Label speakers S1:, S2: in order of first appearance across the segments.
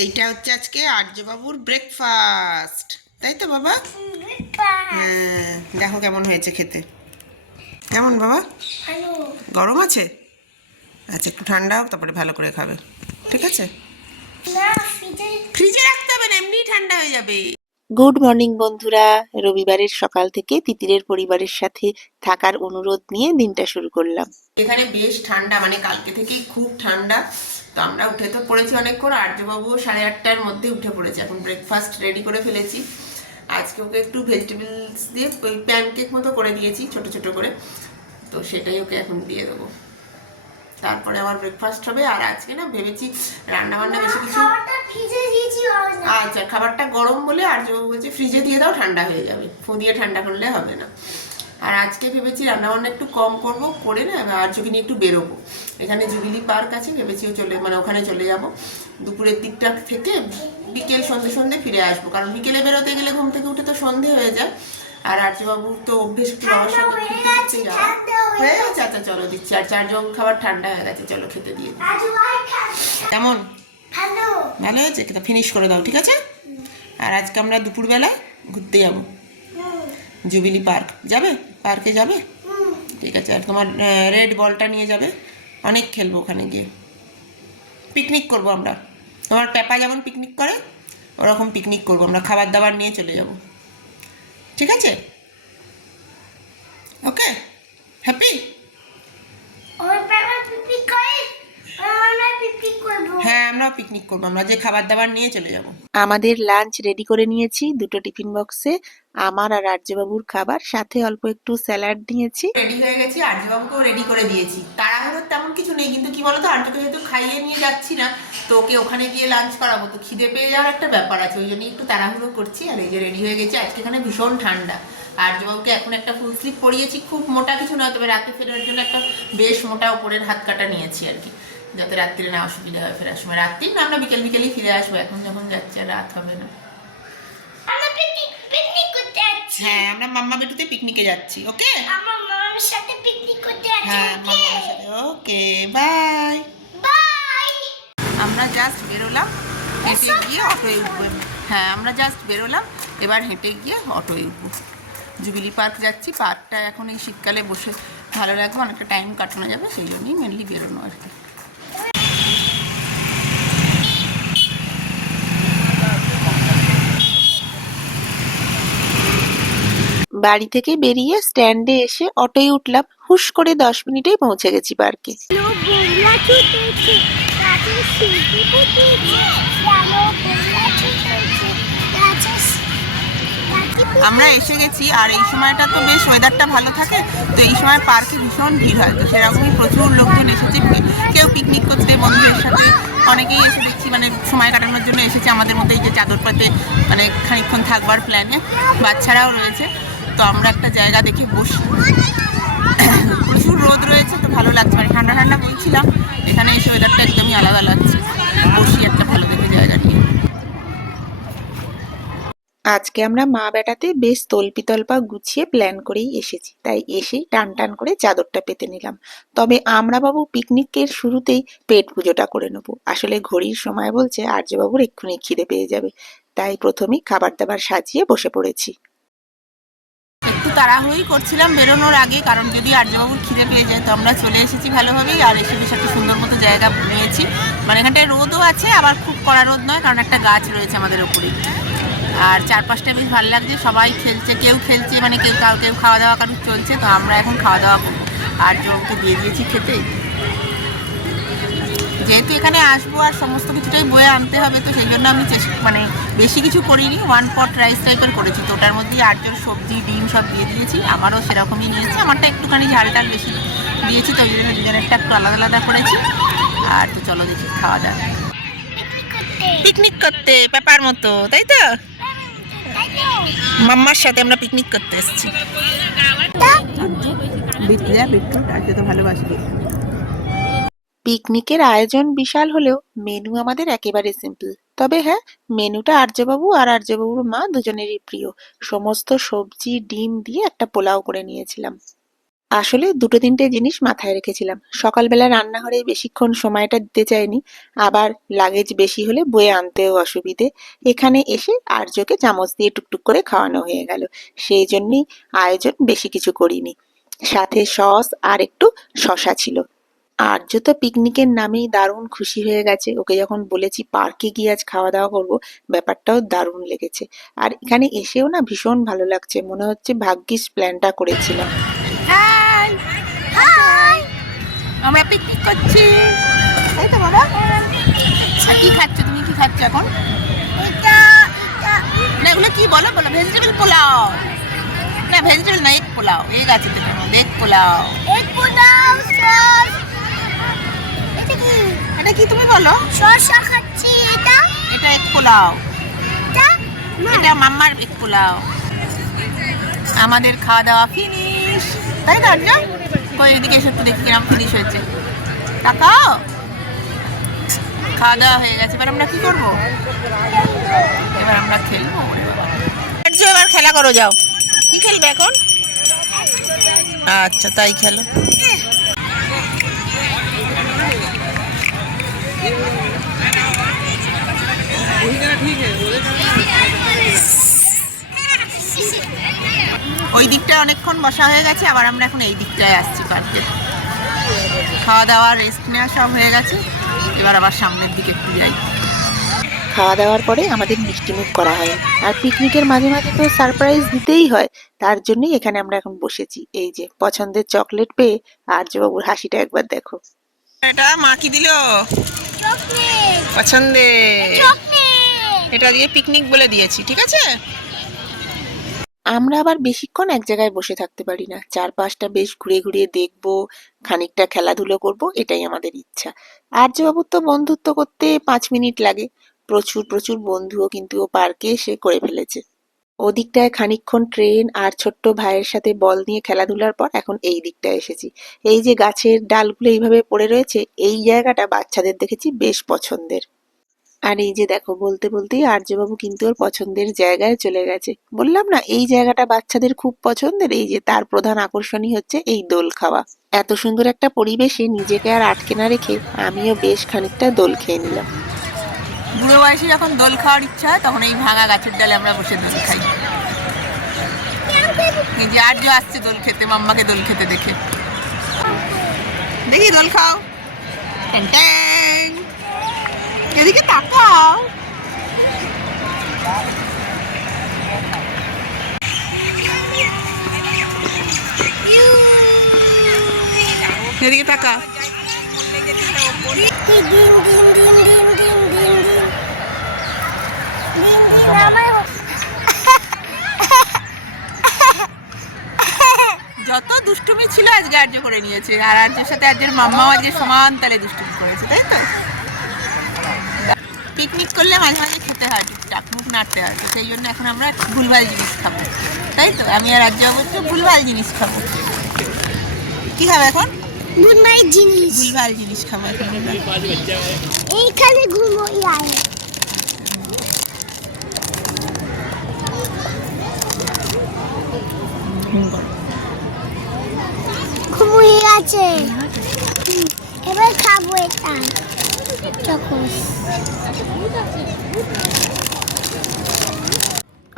S1: এইটা হচ্ছে আজকে আর্যবাবুর ব্রেকফাস্ট তাই তো বাবা? হ্যাঁ দেখো কেমন হয়েছে খেতে। কেমন বাবা? গরম আছে? আচ্ছা একটু ঠান্ডা হোক তারপরে ভালো করে খাবে। ঠিক আছে?
S2: ফ্রিজে
S1: ফ্রিজে রাখতে হবে না এমনি ঠান্ডা হয়ে যাবে।
S3: গুড মর্নিং বন্ধুরা। রবিবারের সকাল থেকে তিতিরের পরিবারের সাথে থাকার অনুরোধ নিয়ে দিনটা শুরু করলাম।
S1: এখানে বেশ ঠান্ডা মানে কালকে থেকেই খুব ঠান্ডা। তো আমরা উঠে তো পড়েছি অনেকক্ষণ আর্যবাবু সাড়ে আটটার মধ্যে উঠে পড়েছে। এখন ব্রেকফাস্ট রেডি করে ফেলেছি। আজকে ওকে একটু ভেজিটেবলস দিয়ে ওই প্যানকেক মতো করে দিয়েছি ছোট ছোট করে। তো সেটাই ওকে এখন দিয়ে দেবো। তারপরে আমার ব্রেকফাস্ট হবে। আর আজকে না ভেবেছি রান্না বান্না বেশি কিছু আচ্ছা খাবারটা গরম বলে আর বলছে ফ্রিজে দিয়ে দাও ঠান্ডা হয়ে যাবে। ফু দিয়ে ঠান্ডা করলে হবে না। আর আজকে ভেবেছি রান্নাবান্না একটু কম করব করে না আর নিয়ে একটু বেরোবো। এখানে জুবিলি পার্ক আছে ভেবেছি ও চলে মানে ওখানে চলে যাব। দুপুরের দিকটা থেকে বিকেল সন্ধে সন্ধে ফিরে আসব কারণ বিকেলে বেরোতে গেলে ঘুম থেকে উঠে তো সন্ধে হয়ে যায়। আর আর্যবাবুর তো অভ্যেস একটু সঙ্গে
S2: হয়ে গেছে, হয়ে
S1: গেছে। আচ্ছা চলো দিচ্ছি। আর চারজন খাবার ঠান্ডা হয়ে গেছে চলো খেতে দিয়ে কেমন?
S2: ভালো।
S1: হয়েছে? কিন্তু ফিনিশ করে দাও ঠিক আছে? আর আজকে আমরা দুপুরবেলায় ঘুরতে যাব। জুবিলি পার্ক যাবে? পার্কে যাবে? ঠিক আছে, আর তোমার রেড বলটা নিয়ে যাবে। অনেক খেলব ওখানে গিয়ে। পিকনিক করব আমরা। তোমার পেপা যেমন পিকনিক করে, ওরকম পিকনিক করব আমরা। খাবার দাবার নিয়ে চলে যাব। ঠিক আছে? ওকে? হ্যাপি
S2: আমরা
S1: পিকনিক করব। আমরা যে খাবার দাবার নিয়ে চলে যাব।
S3: আমাদের লাঞ্চ রেডি করে নিয়েছি দুটো টিফিন বক্সে আমার আর রাজ্যবাবুর খাবার সাথে অল্প একটু স্যালাড নিয়েছি।
S1: রেডি হয়ে গেছি আর্যবাবুকেও রেডি করে দিয়েছি। তাড়াহুড়োর তেমন কিছু নেই কিন্তু কি বলতো আর্যকে যেহেতু খাইয়ে নিয়ে যাচ্ছি না তো ওকে ওখানে গিয়ে লাঞ্চ করাবো। তো খিদে পেয়ে যাওয়ার একটা ব্যাপার আছে ওই জন্যই একটু তাড়াহুড়ো করছি। আর এই যে রেডি হয়ে গেছি আজকে এখানে ভীষণ ঠান্ডা। আর্যবাবুকে এখন একটা ফুল স্লিপ পরিয়েছি খুব মোটা কিছু নয় তবে রাতে ফেরার জন্য একটা বেশ মোটা ওপরের হাত কাটা নিয়েছি আর কি। যাতে রাত্রিরে না অসুবিধা হয় ফেরার সময়। রাত্রি না আমরা বিকেল বিকেলই ফিরে আসব এখন যখন যাচ্ছি আর রাত হবে না। হ্যাঁ আমরা মাম্মা বেটুতে পিকনিকে যাচ্ছি ওকে
S2: আমার মামার সাথে পিকনিক করতে যাচ্ছি
S1: হ্যাঁ মাম্মার সাথে ওকে বাই
S2: বাই
S1: আমরা জাস্ট বেরোলাম হেঁটে গিয়ে অটোয় উঠবো। হ্যাঁ আমরা জাস্ট বেরোলাম এবার হেঁটে গিয়ে অটোয় উঠবো। জুবিলি পার্ক যাচ্ছি পার্কটা এখন এই শীতকালে বসে ভালো লাগবে অনেকটা টাইম কাটানো যাবে সেই জন্যই মেনলি বেরোনো আর কি।
S3: বাড়ি থেকে বেরিয়ে স্ট্যান্ডে এসে অটোয় উঠলাম। হুশ করে দশ মিনিটেই পৌঁছে গেছি পার্কে।
S1: আমরা এসে গেছি, আর এই সময়টা তো বেশ ওয়েদারটা ভালো থাকে, তো এই সময় পার্কে ভীষণ ভিড় হয়, তো সেরকমই প্রচুর লোকজন এসেছে। কেউ পিকনিক করতে, বন্ধুদের সাথে অনেকেই এসে দেখছি মানে সময় কাটানোর জন্য এসেছে আমাদের মধ্যে, এই যে চাদর পাতে মানে খানিকক্ষণ থাকবার প্ল্যানে বাচ্চারাও রয়েছে। তো আমরা একটা জায়গা দেখে বসি। প্রচুর রোদ রয়েছে, তো ভালো লাগছে। মানে ঠান্ডা ঠান্ডা বলছিলাম, এখানে এই ওয়েদারটা একদমই আলাদা লাগছে। বসি একটা ভালো দেখে জায়গা নিয়ে।
S3: আজকে আমরা মা বেটাতে বেশ তল্পিতল্পা গুছিয়ে প্ল্যান করেই এসেছি। তাই এসেই টান টান করে চাদরটা পেতে নিলাম। তবে আমরা বাবু পিকনিকের শুরুতেই পেট পুজোটা করে নেব। আসলে ঘড়ির সময় বলছে, আর্যবাবুর এক্ষুনি খিদে পেয়ে যাবে। তাই প্রথমেই খাবার দাবার সাজিয়ে বসে পড়েছি।
S1: একটু তাড়াহুড়োই করছিলাম বেরোনোর আগে, কারণ যদি আর্যবাবুর খিদে পেয়ে যায় তো আমরা চলে এসেছি ভালোভাবেই, আর এসে বেশ একটা সুন্দর মতো জায়গা নিয়েছি। মানে এখানটায় রোদও আছে, আবার খুব কড়া রোদ নয়, কারণ একটা গাছ রয়েছে আমাদের ওপরে। আর চারপাশটা বেশ ভালো লাগছে, সবাই খেলছে, কেউ খেলছে মানে কেউ কাউ, কেউ খাওয়া দাওয়া কারণ চলছে তো আমরা এখন খাওয়া দাওয়া করব। আর জমকে দিয়ে দিয়েছি খেতে। যেহেতু এখানে আসব আর সমস্ত কিছুটাই বয়ে আনতে হবে তো সেই জন্য আমি চেষ্টা মানে বেশি কিছু করিনি ওয়ান পট রাইস টাইপের করেছি। তো ওটার মধ্যে আটজন সবজি ডিম সব দিয়ে দিয়েছি আমারও সেরকমই নিয়েছি আমারটা একটুখানি ঝাল টাল বেশি দিয়েছি তো ওই জন্য দুজনেরটা একটু আলাদা আলাদা করেছি। আর তো চলো দেখি খাওয়া দাওয়া
S2: পিকনিক করতে।
S1: পেপার মতো তাই তো? মাম্মার সাথে আমরা পিকনিক করতে এসেছি। বিট্টু বিট্টু আজকে তো ভালোবাসি।
S3: পিকনিকের আয়োজন বিশাল হলেও মেনু আমাদের একেবারে সিম্পল তবে হ্যাঁ মেনুটা আর্যবাবু আর আর্যবাবুর মা দুজনেরই প্রিয়। সমস্ত সবজি, ডিম দিয়ে একটা পোলাও করে নিয়েছিলাম। আসলে দুটো তিনটে জিনিস মাথায় রেখেছিলাম। সকালবেলা রান্নাঘরে বেশিক্ষণ সময়টা দিতে চাইনি। আবার লাগেজ বেশি হলে বয়ে আনতেও অসুবিধে। এখানে এসে আর্যকে চামচ দিয়ে টুকটুক করে খাওয়ানো হয়ে গেল। সেই জন্যই আয়োজন বেশি কিছু করিনি। সাথে সস আর একটু শশা ছিল। আর্য তো পিকনিকের নামেই দারুণ খুশি হয়ে গেছে। ওকে যখন বলেছি পার্কে গিয়ে আজ খাওয়া দাওয়া করব ব্যাপারটাও দারুণ লেগেছে। আর এখানে এসেও না ভীষণ ভালো লাগছে। মনে হচ্ছে ভাগ্যিস প্ল্যানটা করেছিলাম।
S1: হাই
S2: হাই
S1: আমরা পিকনিক করছি। তাই তো বাবা। কি খাচ্ছ? তুমি কি খাচ্ছ এখন? না এগুলো কি বলো বলো। ভেজিটেবল পোলাও। না ভেজিটেবল না এগ পোলাও। এগ আছে তো এগ পোলাও।
S2: এক পোলাও এটা কি
S1: তুমি বলো?
S2: শসা খাচ্ছি এটা?
S1: এটা এক পোলাও।
S2: এটা?
S1: মাম্মার এক পোলাও। আমাদের খাওয়া দাওয়া ফিনিশ তাই না অর্জুন কই এদিকে এসে একটু দেখি কিরম ফিনিশ হয়েছে। তাকাও খাওয়া দাওয়া হয়ে গেছে এবার আমরা কি করব? এবার আমরা খেলব। আর্য, এবার খেলা করো যাও। কি খেলবে এখন? আচ্ছা তাই খেলো। ওই দিকটা অনেকক্ষণ বসা হয়ে গেছে আবার আমরা এখন এই দিকটায় আসছি পার্কে। খাওয়া দাওয়া রেস্ট নেওয়া সব হয়ে গেছে এবার আবার সামনের দিকে একটু যাই।
S3: খাওয়া দাওয়ার পরে আমাদের মিষ্টিমুখ করা হয়। আর পিকনিকের মাঝে মাঝে তো সারপ্রাইজ দিতেই হয় তার জন্যই এখানে আমরা এখন বসেছি। এই যে পছন্দের চকলেট পেয়ে আর্যবাবুর হাসিটা একবার দেখো।
S1: এটা মা কি দিল? পছন্দে। এটা দিয়ে পিকনিক বলে দিয়েছি ঠিক আছে?
S3: আমরা আবার বেশিক্ষণ এক জায়গায় বসে থাকতে পারি না। চারপাশটা বেশ ঘুরে ঘুরিয়ে দেখব খানিকটা খেলাধুলো করব এটাই আমাদের ইচ্ছা। আর্যবাবুর তো বন্ধুত্ব করতে পাঁচ মিনিট লাগে। প্রচুর প্রচুর বন্ধুও কিন্তু ও পার্কে এসে করে ফেলেছে। ওদিকটায় খানিকক্ষণ ট্রেন আর ছোট্ট ভাইয়ের সাথে বল নিয়ে খেলাধুলার পর এখন এই দিকটায় এসেছি। এই যে গাছের ডালগুলো এইভাবে পড়ে রয়েছে, এই জায়গাটা বাচ্চাদের দেখেছি বেশ পছন্দের। আর এই যে দেখো, বলতে বলতেই আর্যবাবু কিন্তু ওর পছন্দের জায়গায় চলে গেছে। বললাম না, এই জায়গাটা বাচ্চাদের খুব পছন্দের, এই যে তার প্রধান আকর্ষণই হচ্ছে এই দোল খাওয়া। এত সুন্দর একটা পরিবেশে নিজেকে আর আটকে না রেখে আমিও বেশ খানিকটা দোল খেয়ে নিলাম।
S1: বুড়ো বয়সে যখন দোল খাওয়ার ইচ্ছা হয়, তখন এই ভাঙা গাছের ডালে আমরা বসে দোল খাই। এই যে আর্য আসছে দোল খেতে, মাম্মাকে দোল খেতে দেখে। দেখি, দোল খাও। এদিকে তাকাও। এদিকে তাকা যত দুষ্টুমি ছিল আজকে আর্য করে নিয়েছে আর আর্যের সাথে আর্যের মাম্মাও আজকে সমান তালে দুষ্টুমি করেছে তাই তো? পিকনিক করলে মাঝে মাঝে খেতে হয় টুকটাক মুখ নাড়তে হয় তো সেই জন্য এখন আমরা ভুলভাল জিনিস খাব তাই তো? আমি আর আর্য অবশ্য ভুলভাল জিনিস খাব। কি খাবে এখন?
S2: গুডনাই জিনিস।
S1: ভুলভাল জিনিস খাব এখন।
S2: এইখানে ঘুমোই আয় ঘুমিয়ে আছে। এবার খাব এটা। চকোস।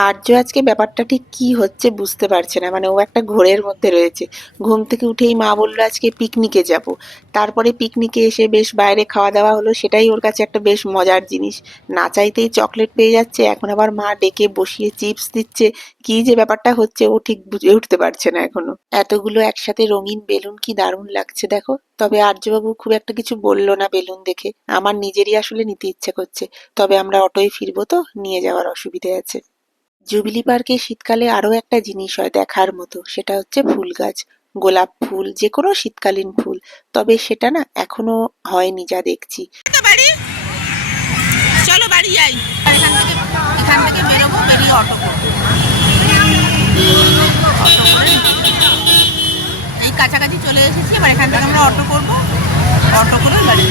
S3: আর্য আজকে ব্যাপারটা ঠিক কি হচ্ছে বুঝতে পারছে না। মানে ও একটা ঘোরের মধ্যে রয়েছে। ঘুম থেকে উঠেই মা বলল, আজকে পিকনিকে যাব। তারপরে পিকনিকে এসে বেশ বাইরে খাওয়া দাওয়া হলো। সেটাই ওর কাছে একটা বেশ মজার জিনিস। না চাইতেই চকলেট পেয়ে যাচ্ছে। এখন আবার মা ডেকে বসিয়ে চিপস দিচ্ছে। কি যে ব্যাপারটা হচ্ছে, ও ঠিক বুঝে উঠতে পারছে না এখনও। এতগুলো একসাথে রঙিন বেলুন কি দারুণ লাগছে দেখো। তবে আর্যবাবু খুব একটা কিছু বলল না বেলুন দেখে। আমার নিজেরই আসলে নিতে ইচ্ছে করছে। তবে আমরা অটোয় ফিরবো তো? নিয়ে যাওয়ার অসুবিধে আছে। জুবিলি পার্কে শীতকালে আরও একটা জিনিস হয় দেখার মতো, সেটা হচ্ছে ফুল গাছ। গোলাপ ফুল যে কোনো শীতকালীন ফুল, তবে সেটা না এখনও হয়নি যা দেখছি।
S1: চলো বাড়ি যাই। এখান থেকে এখান থেকে বেরোবো, বেরিয়ে অটো এই কাছাকাছি চলে এসেছি, এবার এখান থেকে আমরা অটো করব। অটো করে বাড়ি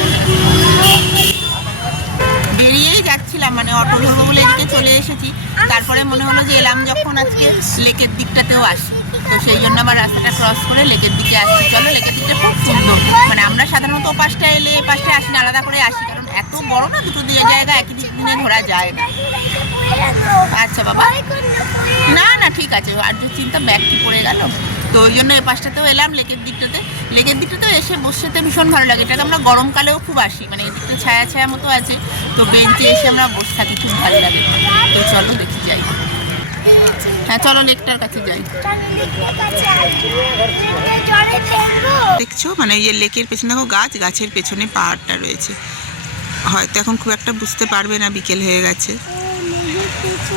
S1: যাচ্ছিলাম মানে অটো ধরবো বলে এদিকে চলে এসেছি। তারপরে মনে হলো যে এলাম যখন আজকে লেকের দিকটাতেও আসি। তো সেই জন্য আমার রাস্তাটা ক্রস করে লেকের দিকে আসছি চলো, লেকের দিকটা খুব সুন্দর। মানে আমরা সাধারণত ও পাশটা এলে পাশটা আসি না, আলাদা করে আসি। কারণ এত বড় না, দুটো দিয়ে জায়গা, একই দিনে ঘোরা যায় না। আচ্ছা বাবা। না না, ঠিক আছে। আর চিন্তা ব্যাগ কি পড়ে গেল? তো ওই জন্য এ পাশটাতেও এলাম, লেকের দিকটাতে। লেকের দিকটা তো এসে বসতে ভীষণ ভালো লাগে। এটাকে আমরা গরমকালেও খুব আসি। মানে এদিকটা ছায়া ছায়া মতো আছে। তো বেঞ্চে এসে আমরা বসে থাকি, খুব ভালো লাগে। তো চলো দেখি যাই। হ্যাঁ চলো লেকটার কাছে যাই। দেখছ? মানে এই লেকের পেছনে দেখো গাছ, গাছের পেছনে পাহাড়টা রয়েছে। হয়তো এখন খুব একটা বুঝতে পারবে না, বিকেল হয়ে গেছে।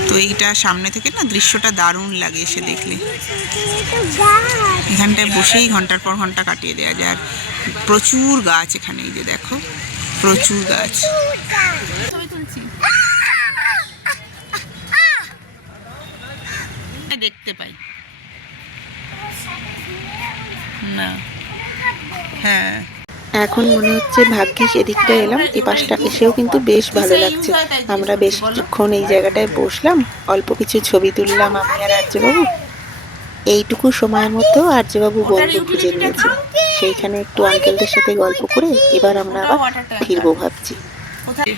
S1: তো এইটা সামনে থেকে না দৃশ্যটা দারুণ লাগে এসে দেখলে। এখানটায় বসেই ঘণ্টার পর ঘণ্টা কাটিয়ে দেওয়া যায়। আর প্রচুর গাছ এখানে, এই যে দেখো, প্রচুর গাছ। দেখতে পাই। না। হ্যাঁ।
S3: এখন মনে হচ্ছে ভাগ্যিস এদিকটা এলাম এ পাশটা এসেও কিন্তু বেশ ভালো লাগছে। আমরা বেশ কিছুক্ষণ এই জায়গাটায় বসলাম অল্প কিছু ছবি তুললাম আমি আর আর্যবাবু। এইটুকু সময়ের মধ্যেও আর্যবাবু বন্ধু খুঁজে নিয়েছে। সেইখানে একটু আঙ্কেলদের সাথে গল্প করে এবার আমরা আবার ফিরবো ভাবছি।
S1: কোথায়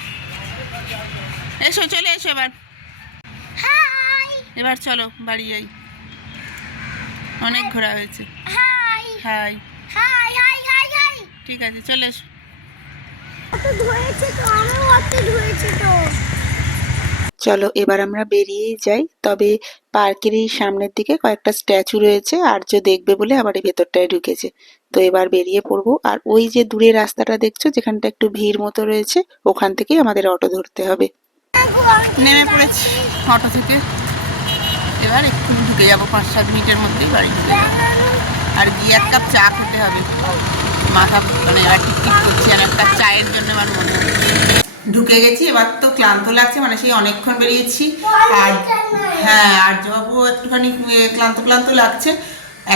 S1: এসো চলে এসো এবার। এবার চলো বাড়ি যাই। অনেক ঘোরা হয়েছে।
S2: হাই
S1: ঠিক আছে চলে এসো।
S3: চলো এবার আমরা বেরিয়েই যাই। তবে পার্কের এই সামনের দিকে কয়েকটা স্ট্যাচু রয়েছে আর্য দেখবে বলে আবার এই ভেতরটায় ঢুকেছে। তো এবার বেরিয়ে পড়ব আর ওই যে দূরে রাস্তাটা দেখছ যেখানটা একটু ভিড় মতো রয়েছে ওখান থেকেই আমাদের অটো ধরতে হবে।
S1: নেমে পড়েছি অটো থেকে। এবার একটু ঢুকে যাব পাঁচ সাত মিনিটের মধ্যেই বাড়ি ঢুকে আর গিয়ে এক কাপ চা খেতে হবে। মাথা মানে করছে করছি আর একটা চায়ের জন্য আমার মনে ঢুকে গেছি, এবার তো ক্লান্ত লাগছে মানে সেই অনেকক্ষণ বেরিয়েছি। আর হ্যাঁ আর্যবাবু একটুখানি ক্লান্ত ক্লান্ত লাগছে।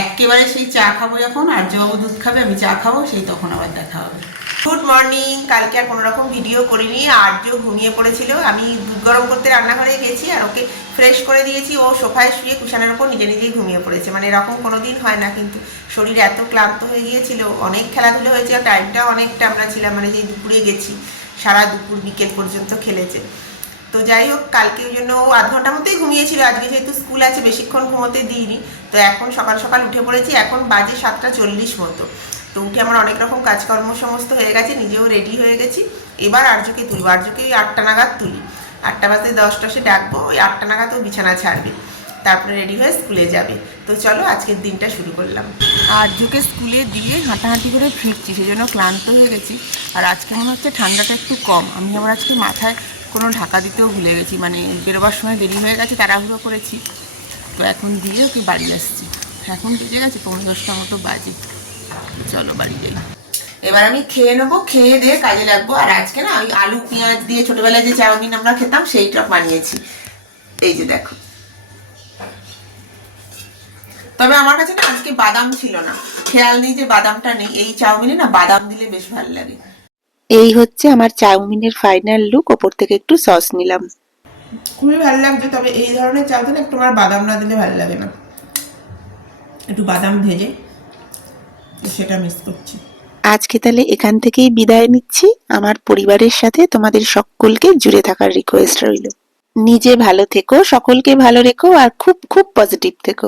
S1: একেবারে সেই চা খাব যখন, আর্যবাবু দুধ খাবে, আমি চা খাব, সেই তখন আবার দেখা হবে। Good morning. কালকে আর কোনো রকম ভিডিও করিনি আর্য ঘুমিয়ে পড়েছিল। আমি দুধ গরম করতে রান্নাঘরে গেছি আর ওকে ফ্রেশ করে দিয়েছি। ও সোফায় শুয়ে কুশানের ওপর নিজে নিজেই ঘুমিয়ে পড়েছে। মানে এরকম কোনো দিন হয় না, কিন্তু শরীর এত ক্লান্ত হয়ে গিয়েছিল। অনেক খেলাধুলো হয়েছে আর টাইমটাও অনেকটা আমরা ছিলাম মানে সেই দুপুরে গেছি, সারা দুপুর বিকেল পর্যন্ত খেলেছে। তো যাই হোক, কালকে ওই জন্য ও আধ ঘণ্টার মতোই ঘুমিয়েছিল। আজকে যেহেতু স্কুল আছে, বেশিক্ষণ ঘুমোতে দিইনি। তো এখন সকাল সকাল উঠে পড়েছি। এখন বাজে সাতটা চল্লিশ মতো। তো উঠে আমার অনেক রকম কাজকর্ম সমস্ত হয়ে গেছে, নিজেও রেডি হয়ে গেছি। এবার আর্যকে তুলবো আর্যকে ওই আটটা নাগাদ তুলি। আটটা বাজে দশটা, সে ডাকবো, ওই আটটা নাগাদ ও বিছানা ছাড়বে। তারপরে রেডি হয়ে স্কুলে যাবে। তো চলো, আজকের দিনটা শুরু করলাম। আর্যকে স্কুলে দিয়ে হাঁটাহাঁটি করে ফিরছি, সেজন্য ক্লান্ত হয়ে গেছি। আর আজকে মনে হচ্ছে ঠান্ডাটা একটু কম। আমি আমার আজকে মাথায় কোনো ঢাকা দিতেও ভুলে গেছি। মানে বেরোবার সময় দেরি হয়ে গেছে, তাড়াহুড়ো করেছি। তো এখন দিয়ে ওকে বাড়ি আসছি। এখন বেজে গেছে পনেরো দশটা মতো বাজে। চলো বাড়ি যাই। এবার আমি খেয়ে নেব খেয়ে দিয়ে কাজে লাগবো। আর আজকে না ওই আলু পেঁয়াজ দিয়ে ছোটবেলায় যে চাউমিন আমরা খেতাম সেইটা বানিয়েছি। এই যে দেখো। তবে আমার কাছে না আজকে বাদাম ছিল না। খেয়াল নেই যে বাদামটা নেই। এই চাউমিনে না বাদাম দিলে বেশ ভালো লাগে।
S3: এই হচ্ছে আমার চাউমিনের ফাইনাল লুক ওপর থেকে একটু সস নিলাম।
S1: খুবই ভালো লাগছে তবে এই ধরনের চাউমিন একটু আমার বাদাম না দিলে ভালো লাগে না। একটু বাদাম ভেজে। সেটা মিস করছি।
S3: আজকে তাহলে এখান থেকেই বিদায় নিচ্ছি। আমার পরিবারের সাথে তোমাদের সকলকে জুড়ে থাকার রিকোয়েস্ট রইল। নিজে ভালো থেকো, সকলকে ভালো রেখো আর খুব খুব পজিটিভ থেকো।